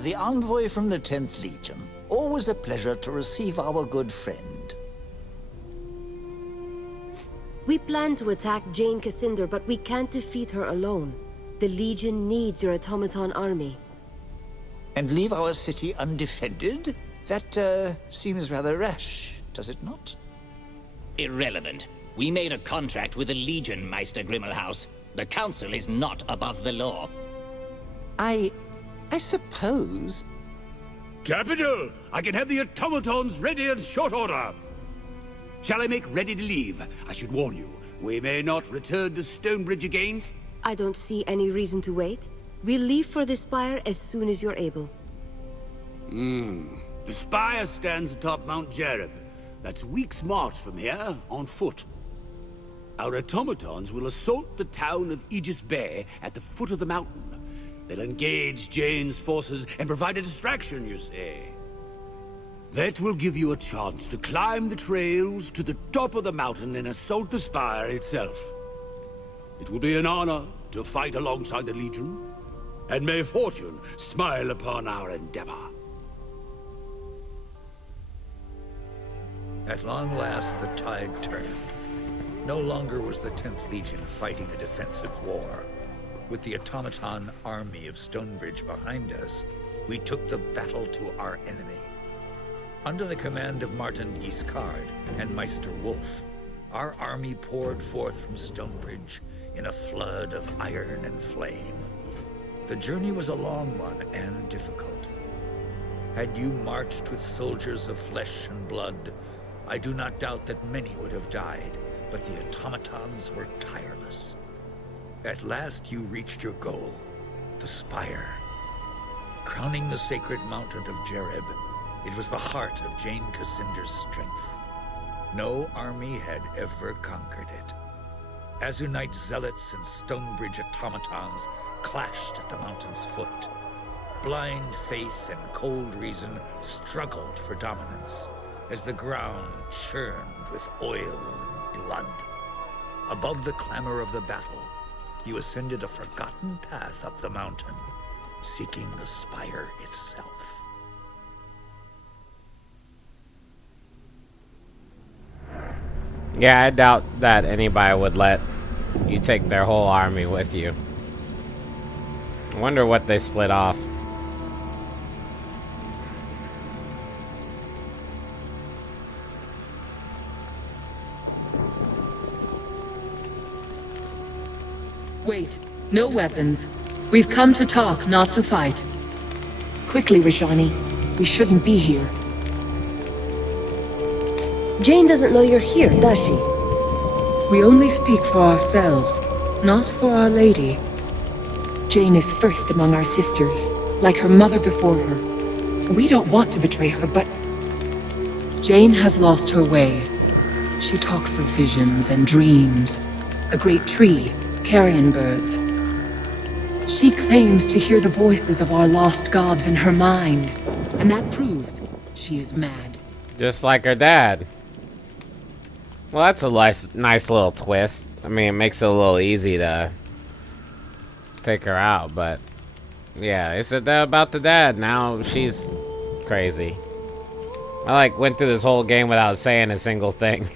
the envoy from the 10th Legion. Always a pleasure to receive our good friend. We plan to attack Jeyne Kassynder, but we can't defeat her alone. The Legion needs your automaton army. And leave our city undefended? That, seems rather rash, does it not? Irrelevant. We made a contract with the Legion, Meister Grimmelhaus. The Council is not above the law. I suppose... Capital! I can have the automatons ready in short order. Shall I make ready to leave? I should warn you, we may not return to Stonebridge again. I don't see any reason to wait. We'll leave for the Spire as soon as you're able. The Spire stands atop Mount Jereb. That's a week's march from here, on foot. Our automatons will assault the town of Aegis Bay at the foot of the mountain. They'll engage Jeyne's forces and provide a distraction, you see. That will give you a chance to climb the trails to the top of the mountain and assault the Spire itself. It will be an honor to fight alongside the Legion, and may fortune smile upon our endeavor. At long last, the tide turned. No longer was the 10th Legion fighting a defensive war. With the automaton army of Stonebridge behind us, we took the battle to our enemy. Under the command of Martin Guiscard and Meister Wolf, our army poured forth from Stonebridge in a flood of iron and flame. The journey was a long one and difficult. Had you marched with soldiers of flesh and blood, I do not doubt that many would have died, but the automatons were tireless. At last you reached your goal, the Spire. Crowning the sacred mountain of Jereb, it was the heart of Jeyne Kassynder's strength. No army had ever conquered it. Azunite zealots and Stonebridge automatons clashed at the mountain's foot. Blind faith and cold reason struggled for dominance as the ground churned with oil and blood. Above the clamor of the battle, you ascended a forgotten path up the mountain, seeking the Spire itself. Yeah, I doubt that anybody would let you take their whole army with you. I wonder what they split off. Wait, no weapons. We've come to talk, not to fight. Quickly, Rajani. We shouldn't be here. Jeyne doesn't know you're here, does she? We only speak for ourselves, not for Our Lady. Jeyne is first among our sisters, Like her mother before her. we don't want to betray her, but Jeyne has lost her way. She talks of visions and dreams. A great tree, carrion birds. She claims to hear the voices of our lost gods in her mind. And that proves she is mad. Just like her dad. Well, that's a nice little twist. I mean, it makes it a little easy to take her out, but yeah, it's about the dad. Now she's crazy. I went through this whole game without saying a single thing.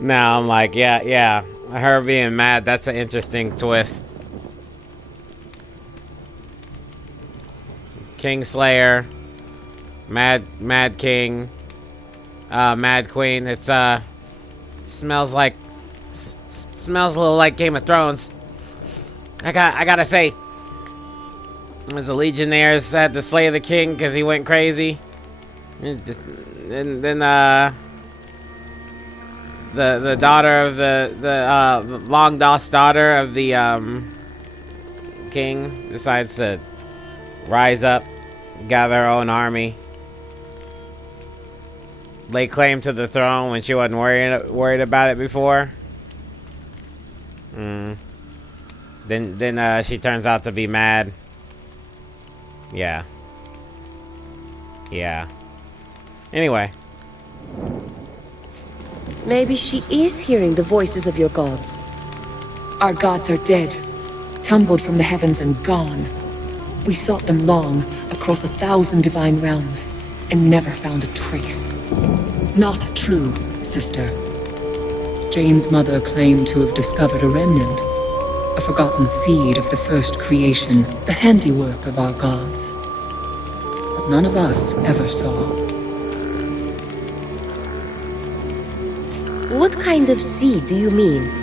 Now I'm like, yeah, her being mad, that's an interesting twist. Kingslayer, Mad King, Mad Queen. It smells a little like Game of Thrones. I gotta say, as the Legionnaires had to slay the king because he went crazy, and then the daughter of the long lost daughter of the king decides to rise up, gather her own army, lay claim to the throne when she wasn't worried about it before. Then she turns out to be mad. Yeah. Anyway. Maybe she is hearing the voices of your gods. our gods are dead. tumbled from the heavens and gone. We sought them long, across 1,000 divine realms, and never found a trace. Not true, sister. Jeyne's mother claimed to have discovered a remnant, a forgotten seed of the first creation, the handiwork of our gods. But none of us ever saw. What kind of seed do you mean?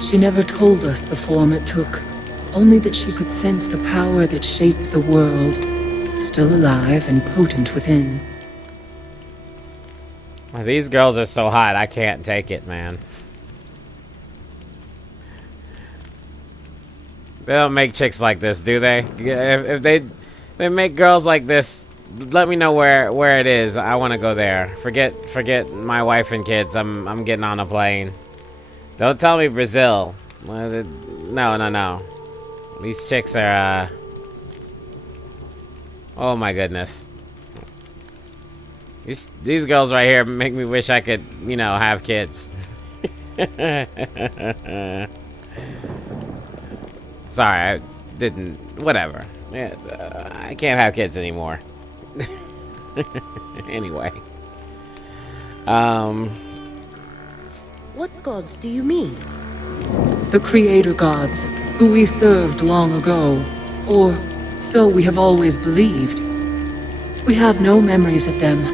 She never told us the form it took, only that she could sense the power that shaped the world, still alive and potent within. These girls are so hot, I can't take it, man. They don't make chicks like this, do they? If they make girls like this, let me know where it is. I want to go there. Forget my wife and kids. I'm getting on a plane. Don't tell me Brazil. No. These chicks are oh my goodness. These girls right here make me wish I could, have kids. Sorry, I didn't. Whatever. Yeah, I can't have kids anymore. Anyway. What gods do you mean? The creator gods, who we served long ago, or so we have always believed. We have no memories of them,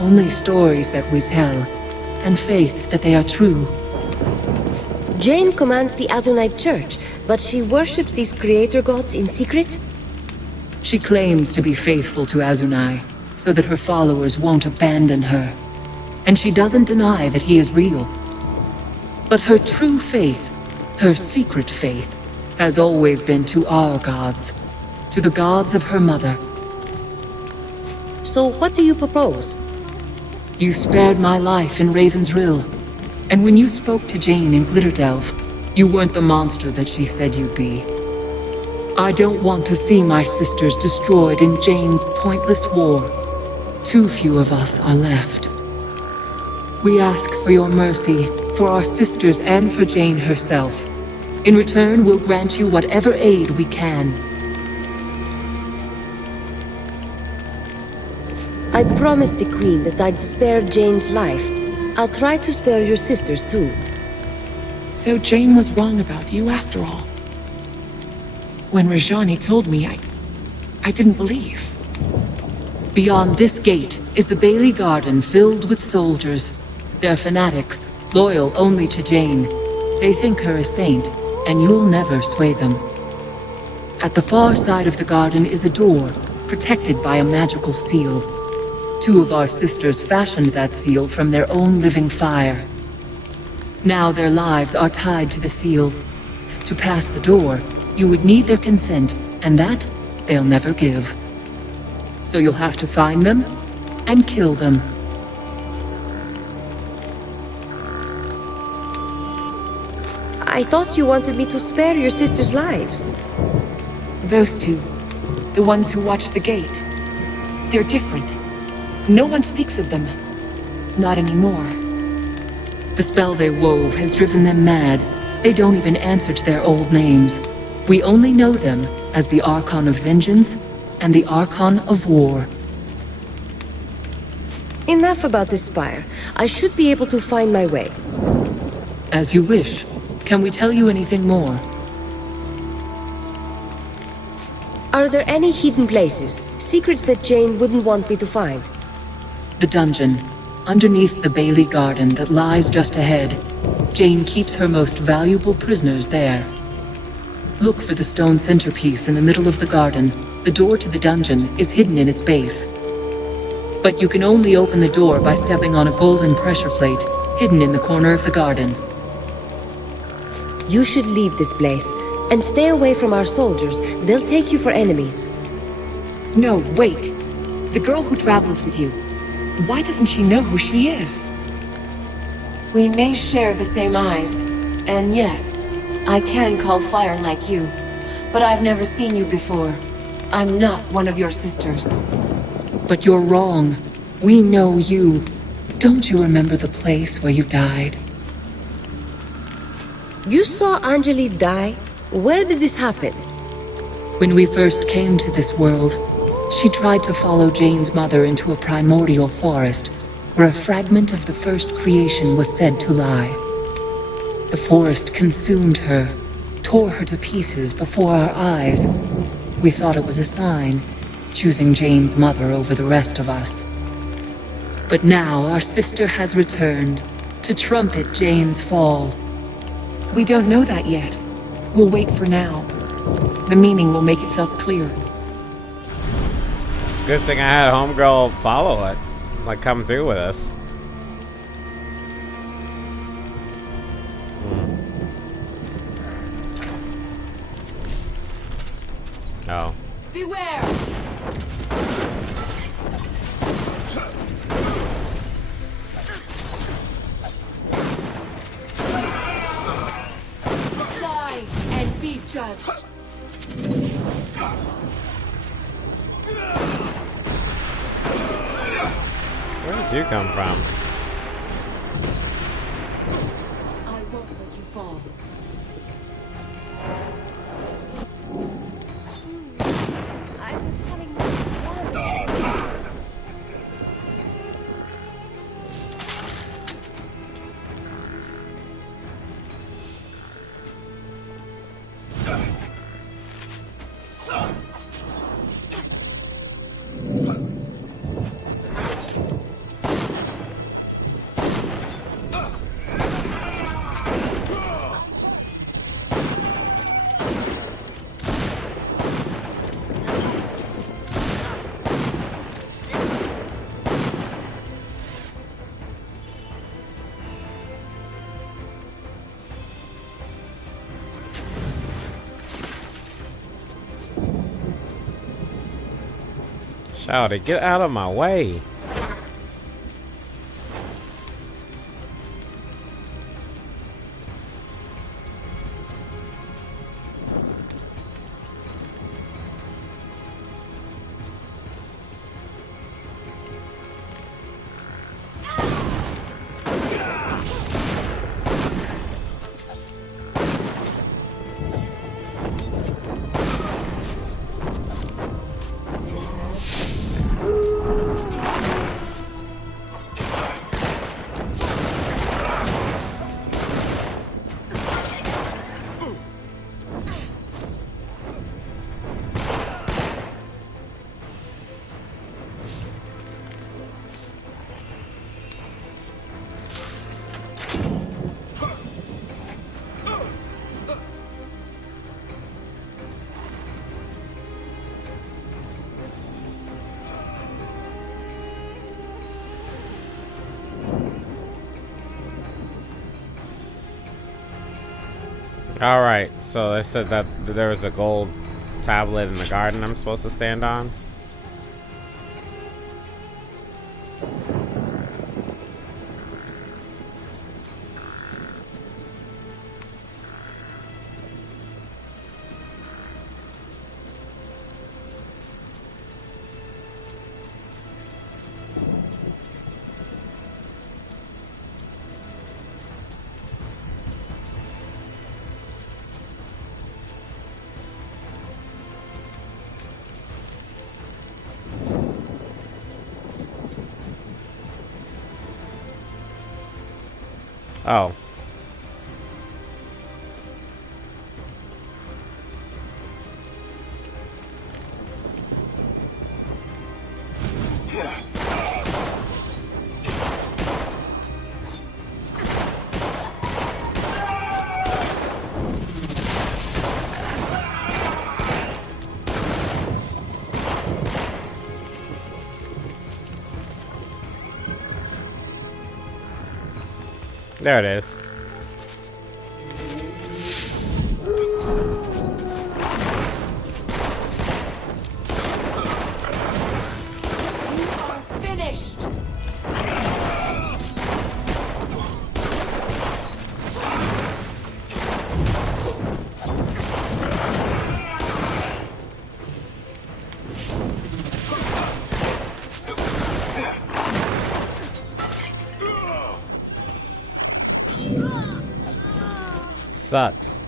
only stories that we tell, and faith that they are true. Jeyne commands the Azunite Church, but she worships these creator gods in secret? She claims to be faithful to Azunai, so that her followers won't abandon her. And she doesn't deny that he is real. But her true faith, her secret faith, has always been to our gods, to the gods of her mother. So what do you propose? You spared my life in Raven's Rill, and when you spoke to Jeyne in Glitterdelve, you weren't the monster that she said you'd be. I don't want to see my sisters destroyed in Jeyne's pointless war. Too few of us are left. We ask for your mercy, for our sisters and for Jeyne herself. In return, we'll grant you whatever aid we can. I promised the Queen that I'd spare Jeyne's life. I'll try to spare your sisters too. So Jeyne was wrong about you after all. When Rajani told me, I didn't believe. Beyond this gate is the Bailey Garden filled with soldiers. They're fanatics, loyal only to Jeyne. They think her a saint, and you'll never sway them. At the far side of the garden is a door, protected by a magical seal. Two of our sisters fashioned that seal from their own living fire. Now their lives are tied to the seal. To pass the door, you would need their consent, and that they'll never give. So you'll have to find them and kill them. I thought you wanted me to spare your sisters' lives. Those two, the ones who watch the gate, they're different. No one speaks of them. Not anymore. The spell they wove has driven them mad. They don't even answer to their old names. We only know them as the Archon of Vengeance and the Archon of War. Enough about this spire. I should be able to find my way. As you wish. Can we tell you anything more? Are there any hidden places, secrets that Jeyne wouldn't want me to find? The dungeon, underneath the Bailey Garden that lies just ahead. Jeyne keeps her most valuable prisoners there. Look for the stone centerpiece in the middle of the garden. The door to the dungeon is hidden in its base. But you can only open the door by stepping on a golden pressure plate, hidden in the corner of the garden. You should leave this place, and stay away from our soldiers. They'll take you for enemies. No, wait. The girl who travels with you. Why doesn't she know who she is? We may share the same eyes. And yes, I can call fire like you. But I've never seen you before. I'm not one of your sisters. But you're wrong. We know you. Don't you remember the place where you died? You saw Anjali die? Where did this happen? When we first came to this world, she tried to follow Jeyne's mother into a primordial forest, where a fragment of the first creation was said to lie. The forest consumed her, tore her to pieces before our eyes. We thought it was a sign, choosing Jeyne's mother over the rest of us. But now our sister has returned to trumpet Jeyne's fall. We don't know that yet. We'll wait for now. The meaning will make itself clear. It's a good thing I had homegirl follow it. Like, come through with us. Oh. Beware! Die and be judged. Where did you come from? I won't let you fall. I was having fun. Shouty, get out of my way. Alright, so they said that there was a gold tablet in the garden I'm supposed to stand on. Oh. There it is. Sucks.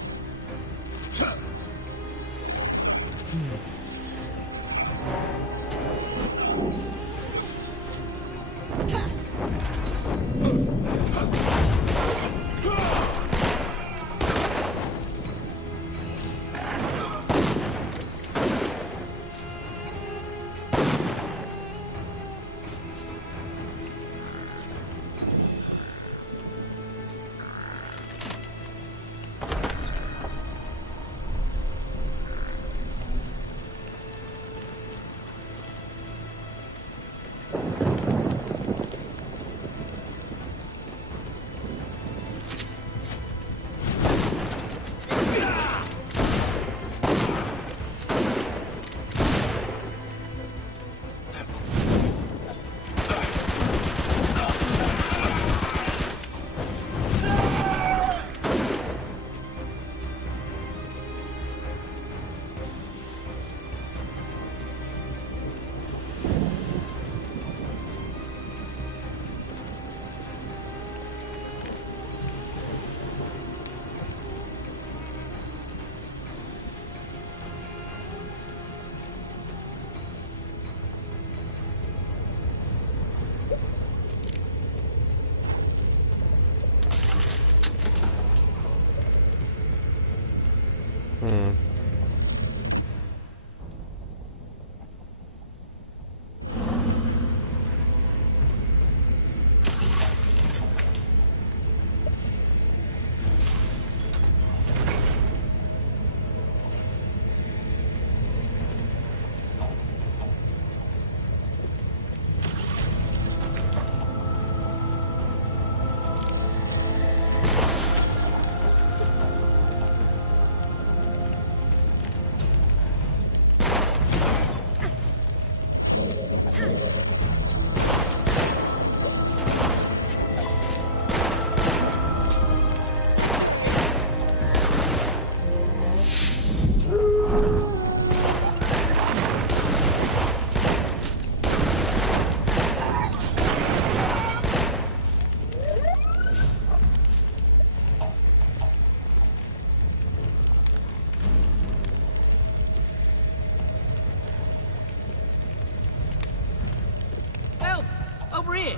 Help! Over here!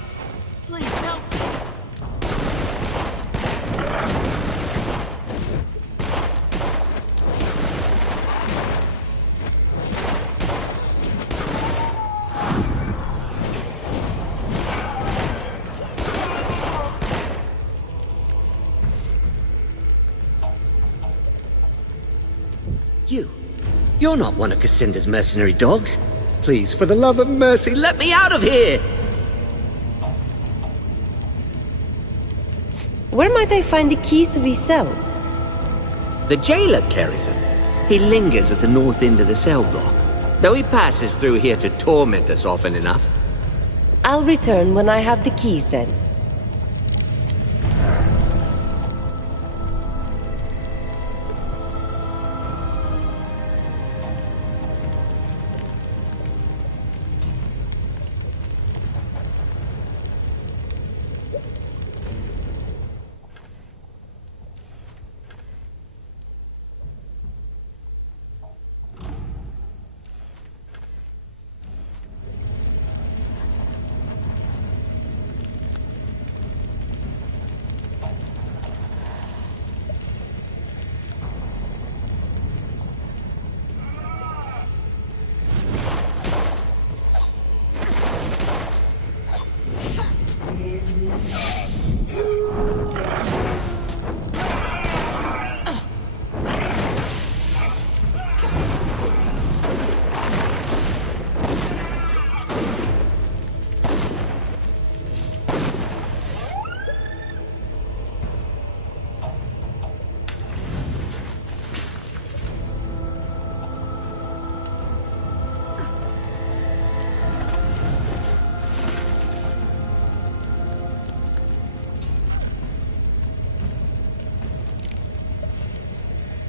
Please, help! You're not one of Kassynder's mercenary dogs. Please, for the love of mercy, let me out of here! Where might I find the keys to these cells? The jailer carries them. He lingers at the north end of the cell block, though he passes through here to torment us often enough. I'll return when I have the keys then.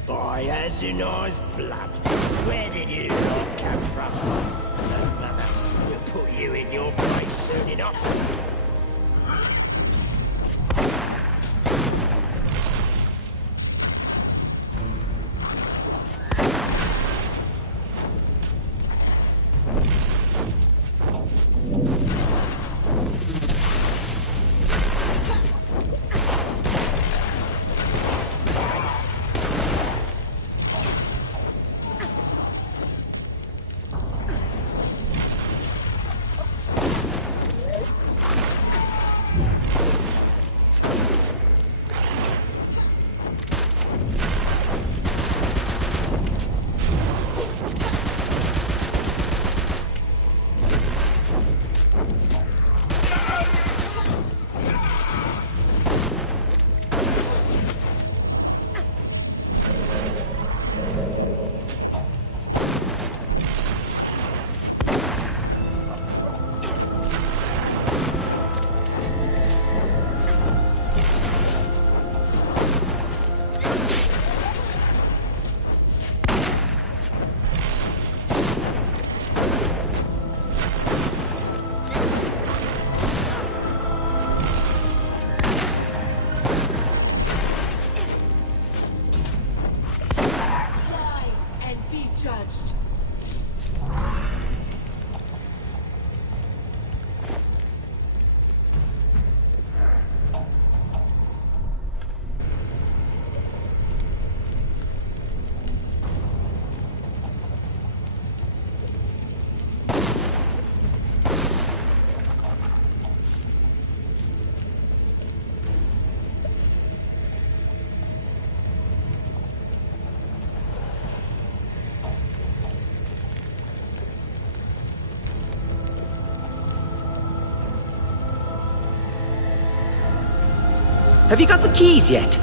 By Azunar's blood, where did you lot come from? No, Mother, we'll put you in your place soon enough. Have you got the keys yet?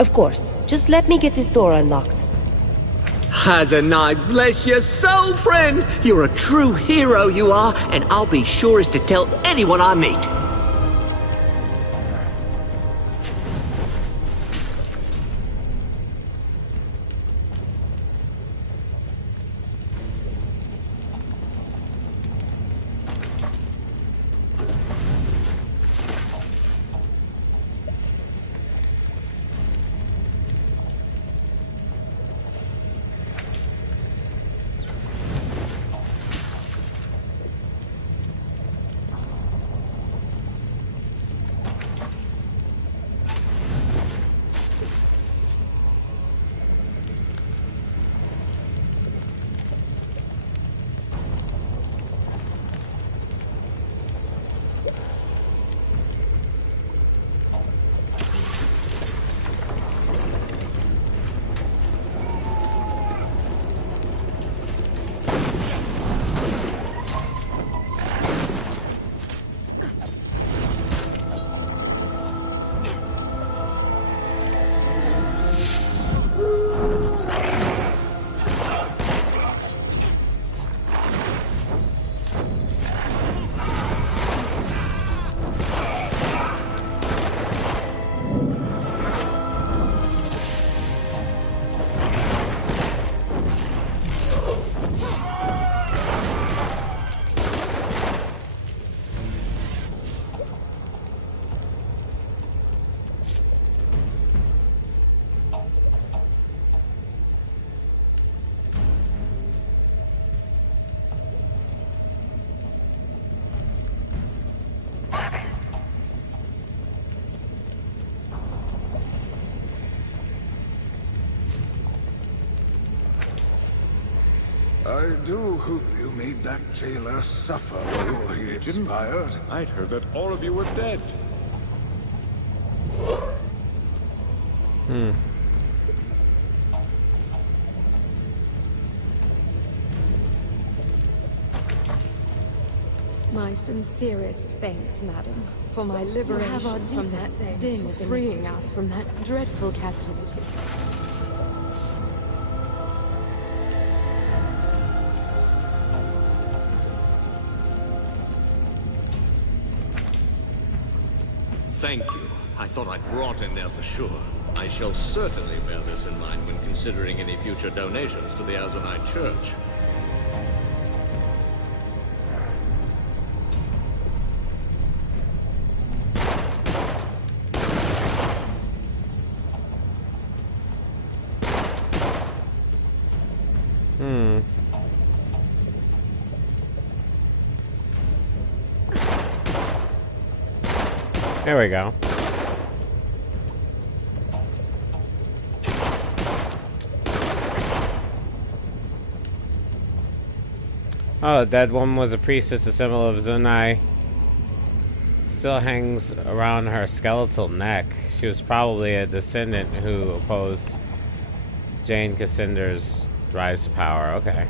Of course. Just let me get this door unlocked. Hazanai, bless your soul, friend! You're a true hero, you are, and I'll be sure as to tell anyone I meet. I do hope you made that jailer suffer before he expired. I'd heard that all of you were dead. My sincerest thanks, madam, for my liberation from that din for freeing us from that dreadful captivity. Thank you. I thought I'd rot in there for sure. I shall certainly bear this in mind when considering any future donations to the Azanite Church. There we go. Oh, the dead woman was a priestess, a symbol of Zunai. Still hangs around her skeletal neck. She was probably a descendant who opposed Jeyne Kassynder's rise to power. Okay.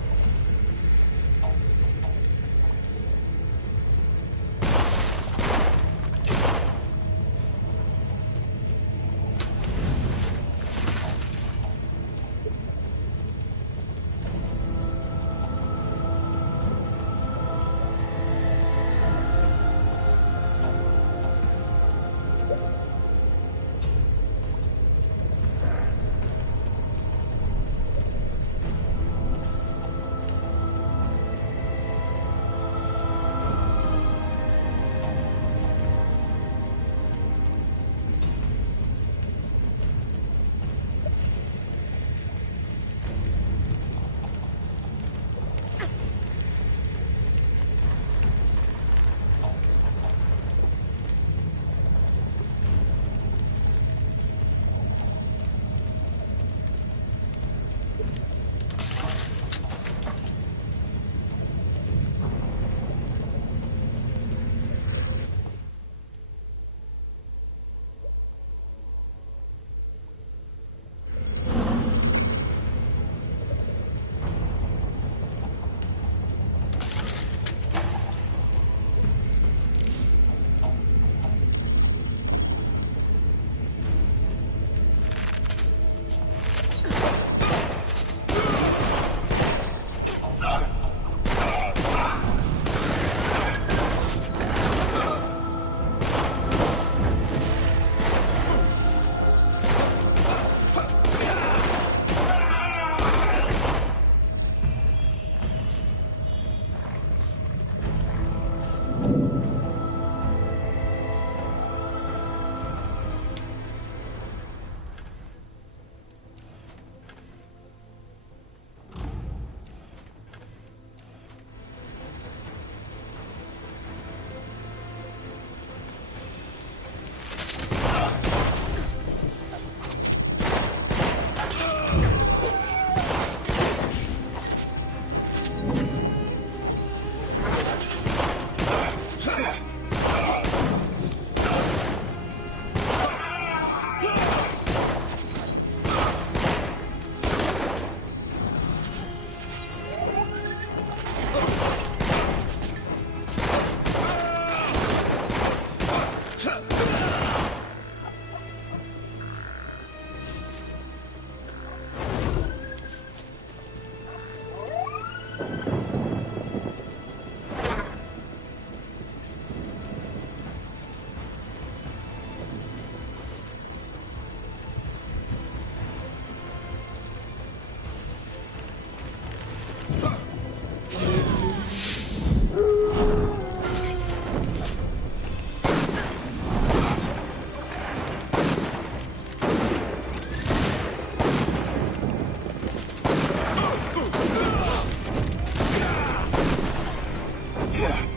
here.